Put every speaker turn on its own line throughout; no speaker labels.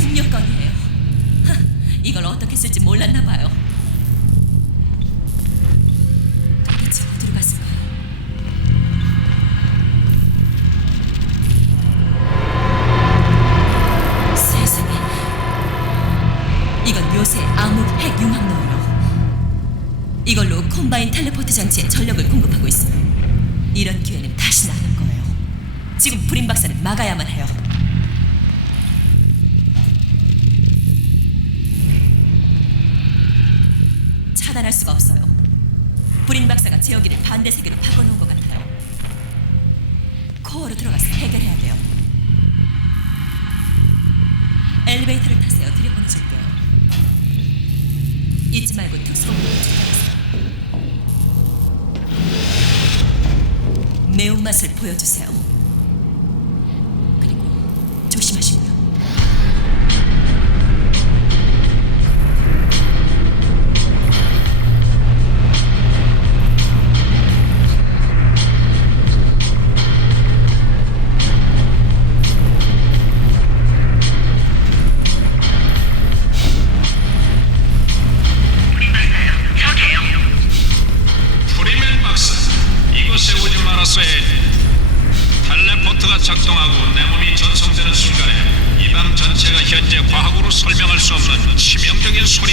중력건이에요. 하, 이걸 어떻게 쓸지 몰랐나 봐요. 도대체 어디로 갔을까요? 세상에. 이건 요새 암흑 핵 융합로예요. 이걸로 콤바인 텔레포트 장치에 전력을 공급하고 있어요. 이런 기회는 안올 거예요. 지금 불임 박사는 막아야만 해요. 차단할 수가 없어요. 불임 박사가 제 여기를 반대 세계로 파고놓은 것 같아요. 코어로 들어가서 해결해야 돼요. 엘리베이터를 타세요. 들여보내줄게요. 잊지 말고 특수공무원 출발하세요. 매운맛을 보여주세요.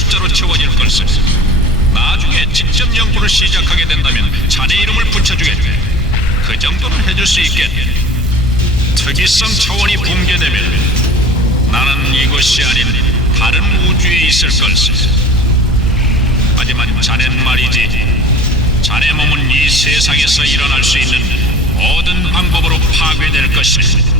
소립자로 채워질 걸세. 나중에 직접 연구를 시작하게 된다면 자네 이름을 붙여주겠네. 그 정도는 해줄 수 있겠네. 특이성 차원이 붕괴되면 나는 이곳이 아닌 다른 우주에 있을 걸세. 하지만 자넨 말이지. 자네 몸은 이 세상에서 일어날 수 있는 모든 방법으로 파괴될 것이다.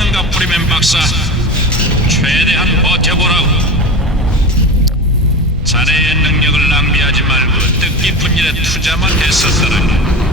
힘든가 뿌리맨 박사 최대한 버텨보라고. 자네의 능력을 낭비하지 말고 뜻깊은 일에 투자만 했었더라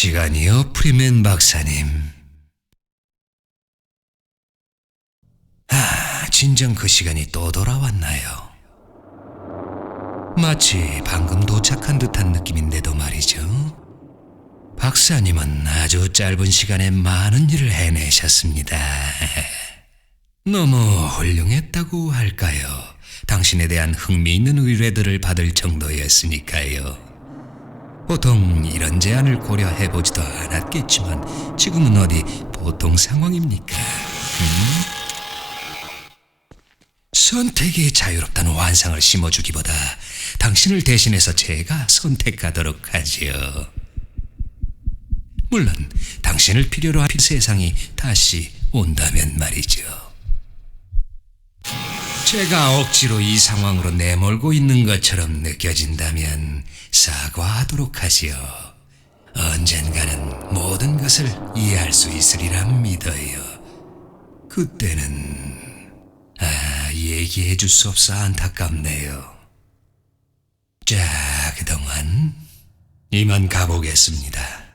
시간이요, 프리맨 박사님. 아, 진정 그 시간이 또 돌아왔나요? 마치 방금 도착한 듯한 느낌인데도 말이죠. 박사님은 아주 짧은 시간에 많은 일을 해내셨습니다. 너무 훌륭했다고 할까요? 당신에 대한 흥미있는 의뢰들을 받을 정도였으니까요. 보통 이런 제안을 고려해보지도 않았겠지만 지금은 어디 보통 상황입니까? 음? 선택이 자유롭다는 환상을 심어주기보다 당신을 대신해서 제가 선택하도록 하지요. 물론 당신을 필요로 할 세상이 다시 온다면 말이죠. 제가 억지로 이 상황으로 내몰고 있는 것처럼 느껴진다면 사과하도록 하시오. 언젠가는 모든 것을 이해할 수 있으리라 믿어요. 그때는 아 얘기해 줄 수 없어 안타깝네요. 자 그동안 이만 가보겠습니다.